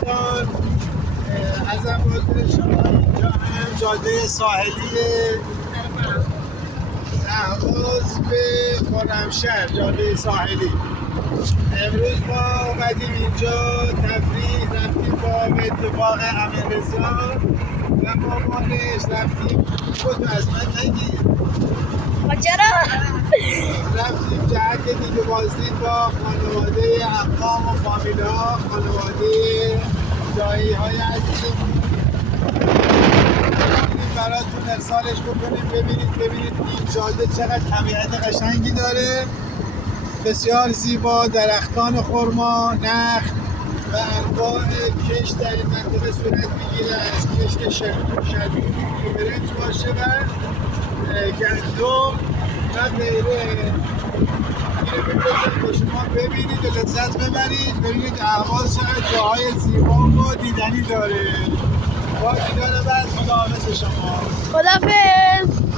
دوستان، ازم بازدید شما. اینجا هم جاده ساحلی اهواز به خرمشهر، جاده ساحلی. امروز ما اومدیم اینجا تفریح، رفتیم با اتفاق امیررضا و مامانش رفتیم. خود از من نگیر، چرا؟ رفتیم جهت دیگه بازدید با خانواده اقوام و فامیلا، خانواده دایی های عزیز. براتون ارسالش بکنیم ببینید این جاده چقدر طبیعت قشنگی داره، بسیار زیبا، درختان خرما، نخل و انواع کشت در این منطقه صورت میگیره، از کشت شبیه برنج باشه و گندم و غیره. اینو با شما ببینید و لذت ببرید. ببینید اهواز چقدر جاهای زیبا و دیدنی داره. با دیدار بعد خداحافظ شما. خدافظ.